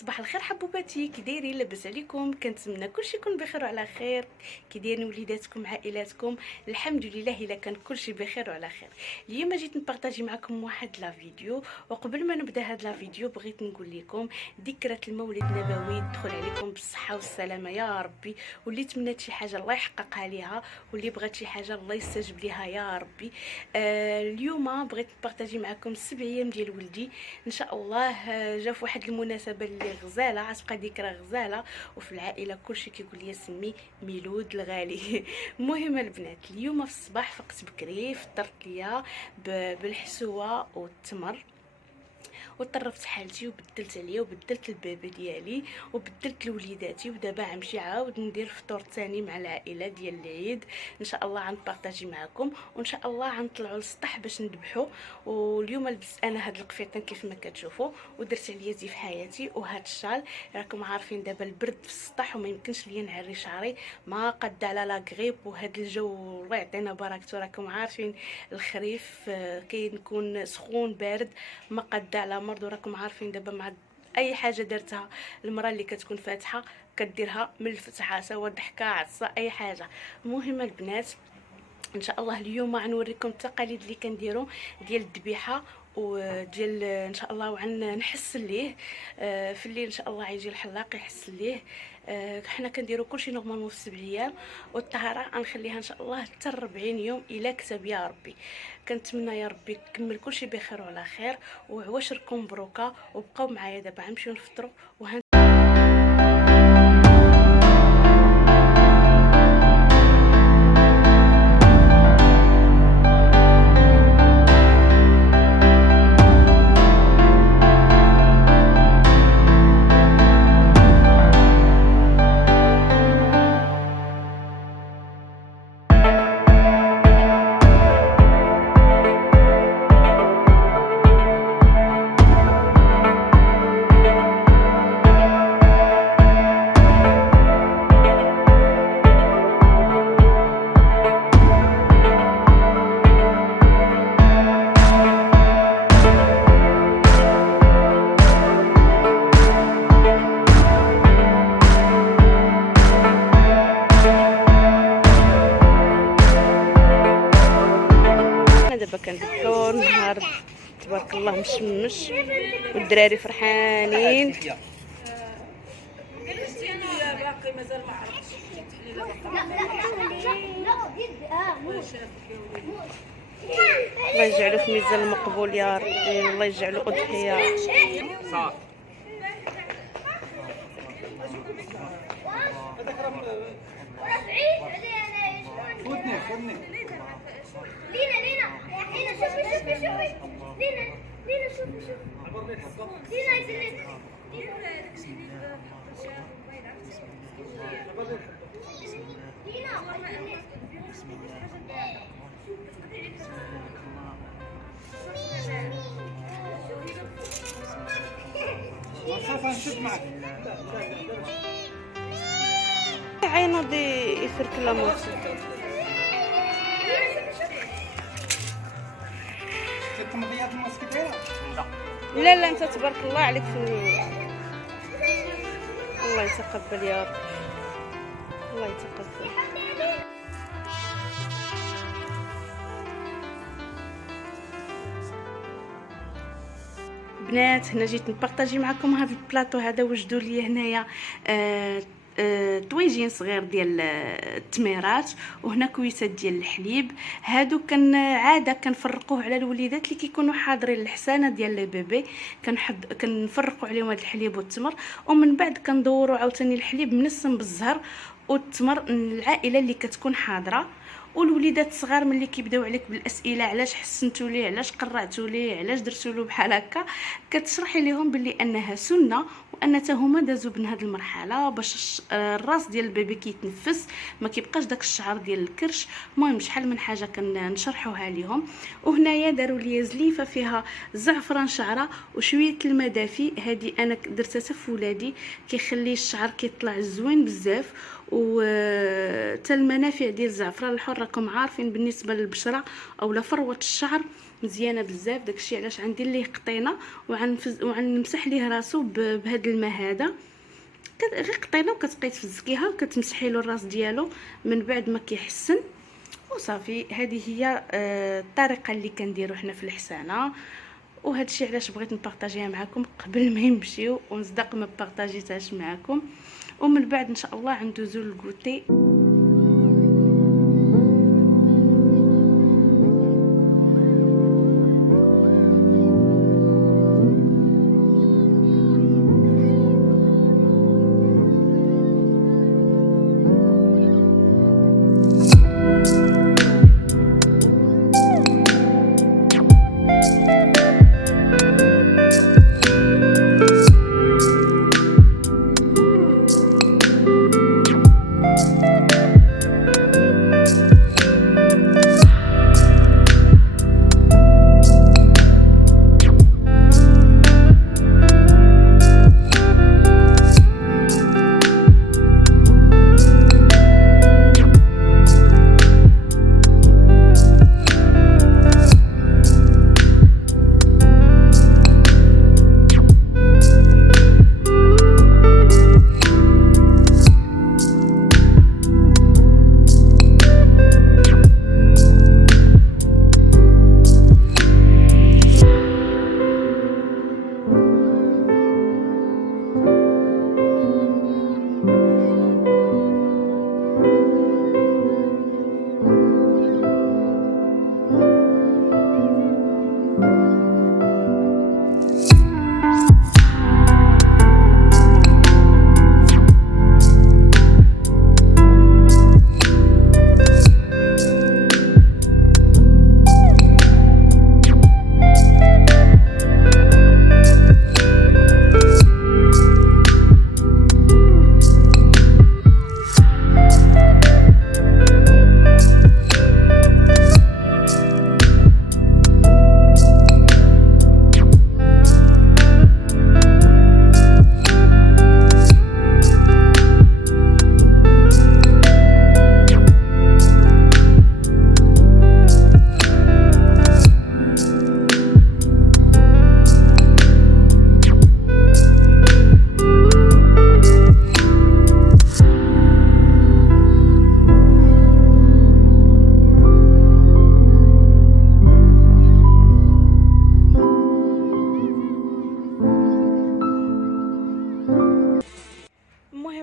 صباح الخير حبوباتي، كي دايرين؟ لاباس عليكم؟ كنتمنى كلشي يكون بخير وعلى خير. كي دايرين وليداتكم عائلاتكم؟ الحمد لله الا كان كلشي بخير وعلى خير. اليوم جيت نبارطاجي معكم واحد لا فيديو، وقبل ما نبدا هاد لا فيديو بغيت نقول لكم ذكرى المولد النبوي تدخل عليكم بالصحه والسلامه يا ربي، واللي تمنات شي حاجه الله يحققها ليها، واللي بغات شي حاجه الله يستجب ليها يا ربي. اليوم بغيت نبارطاجي معكم 7 ايام ديال ولدي ان شاء الله. جا في واحد المناسبه اللي غزاله، غتبقى ذكرى غزاله، وفي العائله كلشي كيقول لي سمي ميلود الغالي. المهم البنات، اليوم في الصباح فقت بكري، فطرت ليا بالحسوه والتمر، وطرفت حالتي وبدلت عليا وبدلت البابا ديالي وبدلت لوليداتي، ودابا غنمشي عاود ندير فطور ثاني مع العائله ديال العيد ان شاء الله. غنبارطاجي معكم وان شاء الله غنطلعوا للسطح باش نذبحوا. واليوم لبست انا هاد القفيطين كيف ما كتشوفوا، ودرت عليا زيف حياتي وهاد الشال. راكم عارفين دابا البرد في السطح وما يمكنش ليا نعري شعري، ما قد على لا غريب، وهاد الجو الله يعطينا بركته. راكم عارفين الخريف كيكون سخون بارد، ما قد على مرض. وراكم عارفين دابا مع اي حاجه درتها المراه اللي كتكون فاتحه كديرها من الفتحه، سواء ضحكه عصا اي حاجه. المهم البنات، ان شاء الله اليوم غنوريكم التقاليد اللي كنديروا ديال الذبيحه وديال ان شاء الله، نحسن ليه في الليل ان شاء الله يجي الحلاق يحسن ليه. حنا كنديروا كلشي نورمالمون في 7 ايام، والطهاره غنخليها ان شاء الله حتى 40 يوم الى كتب يا ربي. كنتمنى يا ربي يكمل كلشي بخير وعلى خير، وعواشركم مبروكه، وبقاو معايا دابا غنمشيو نفطروا. دابا كنذبحوا النهار تبارك الله مشمش، والدراري فرحانين. الله يجعله في ميزان المقبول يا ربي، الله يجعله اضحيه. لينا شوفي لينا شوفي لينا يزلك عينو دي يفرك لا موس. لا لا، انت تبارك الله عليك في الله يتقبل يا رب، الله يتقبل. بنات، هنا جيت نبارطاجي معكم هذا البلاطو هذا. وجدوا لي هنايا طويجين صغير ديال التميرات، وهنا كويسات ديال الحليب. هادو كان عاده كنفرقوه على الوليدات اللي كيكونوا حاضرين الحسانه ديال البيبي، كنفرقوا عليهم هذا الحليب والتمر، ومن بعد كندوروا عاوتاني الحليب منسم بالزهر والتمر للعائله اللي كتكون حاضره. والوليدات الصغار ملي كيبداو عليك بالاسئله، علاش حسنتوا ليه، علاش قرعتوا ليه، علاش درتوا له بحال هكا، كتشرحي لهم باللي انها سنه، وان حتى هما دازوا بهذه المرحله باش الراس ديال البيبي كيتنفس، ما كيبقاش داك الشعر ديال الكرش. المهم شحال من حاجه كنشرحوها لهم. وهنايا داروا لي زليفه فيها زعفران شعره وشويه الماء دافي، هذه انا درتها في ولادي، كيخلي الشعر كيطلع زوين بزاف. وتا المنافع ديال الزعفران الحر راكم عارفين بالنسبه للبشره او لفروه الشعر مزيانه بزاف. داكشي علاش غندير ليه قطينه وغنمسح ليه راسو بهذا الماء هذا. غير قطينه وكتبقاي تفزكيها وكتمسحي له الراس ديالو من بعد ما كيحسن وصافي. هذه هي الطريقه اللي كنديرو حنا في الحسانه، وهذا الشيء علاش بغيت نبارطاجيها معكم قبل ما نمشيو، ونصدق ما بارطاجيتهاش معكم. ومن بعد ان شاء الله غندوزو للكوتي.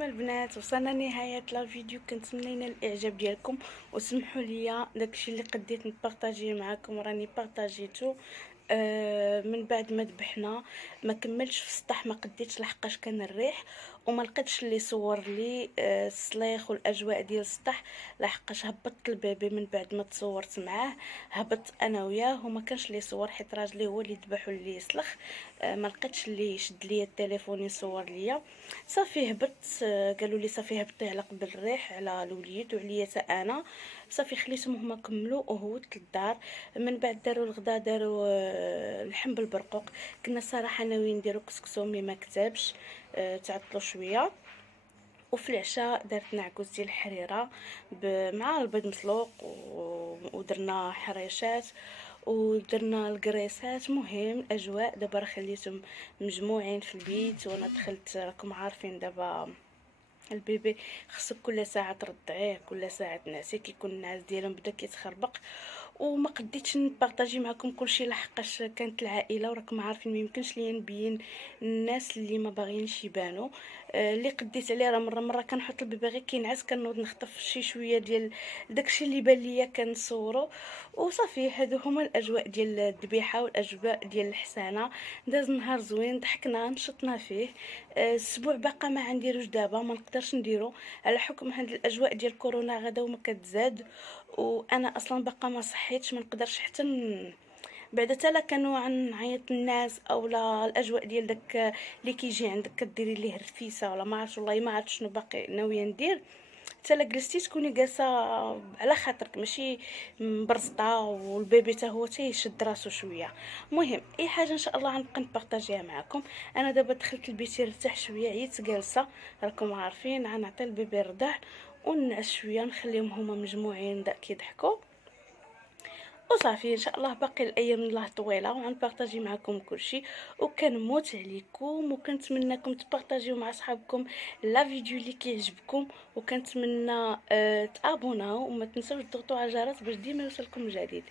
البنات وصلنا نهايه لا فيديو. كنتمنى ينال الاعجاب ديالكم، وسمحوا لي داكشي اللي قديت نبارطاجيه معكم راني بارطاجيتو. من بعد ما ذبحنا ما كملتش في السطح، ما قديتش لحقاش كان الريح وما لقيتش اللي صور لي السليخ والاجواء ديال السطح، لحقاش هبطت البيبي من بعد ما تصورت معاه. هبطت انا وياه وما كانش اللي صور حيت راجلي هو اللي ذبح واللي يسلخ. ما لقيتش اللي يشد لي التليفون يصور ليا. صافي هبطت، قالوا لي صافي هبطي على قبل الريح على الوليد وعليا حتى انا. صافي خليتهم هما كملوا وهوت للدار. من بعد داروا الغدا، داروا اللحم بالبرقوق. كنا الصراحه ناويين نديرو كسكسو مي ما كتبش، تعطلوا شويه. وفي العشاء درت نعكوس ديال الحريره مع البيض مسلوق ودرنا حريشات ودرنا الكريسات. مهم الاجواء دابا راه خليتهم مجموعين في البيت وانا دخلت. راكم عارفين دابا البيبي خصك كل ساعه ترضعيه، كل ساعه تنعسيه، كيكون النعاس ديالهم بدا كيتخربق. وما قديتش نبارطاجي معكم كلشي لحقاش كانت العائله وراكم عارفين ما يمكنش ليا نبين الناس اللي ما باغيينش يبانوا. اللي قديت عليه راه مره كنحط البيبي غير كينعس كنوض نخطف شي شويه ديال داكشي اللي بان ليا كنصورو وصافي. هادو هما الاجواء ديال الذبيحه والاجواء ديال الحسانه. داز نهار زوين، ضحكنا نشطنا فيه. الاسبوع باقا ما غنديروش دابا، ما نقدرش نديرو على حكم هاد الاجواء ديال كورونا غدا وما كتزاد، وانا اصلا باقا ما صحيتش، ما نقدرش حتى بعدا حتى لا كانوا عنعيط الناس اولا الاجواء ديال داك اللي كيجي عندك كديري ليه رفيسه ولا ما عرفت، والله ما عرفت شنو باقي ناويه ندير. حتى لا جلستي تكوني جالسه على خاطرك ماشي مبرزطه، والبيبي حتى هو تيشد راسو شويه. المهم اي حاجه ان شاء الله غنبقى نبارطاجيها معكم. انا دابا دخلت البيت نرتاح شويه، عييت جالسه راكم عارفين، غنعطي البيبي الرضاع ونعس شويه، نخليهم هما مجموعين كيضحكوا وصافي ان شاء الله باقي الايام الله طويله وغنبارطاجي معكم كلشي، وكنموت عليكم وكنتمنىكم تبارطاجيو مع صحابكم لا فيديو اللي كيعجبكم، وكنتمنى تابوناو وما تنساوش تضغطوا على الجرس باش ديما يوصلكم الجديد.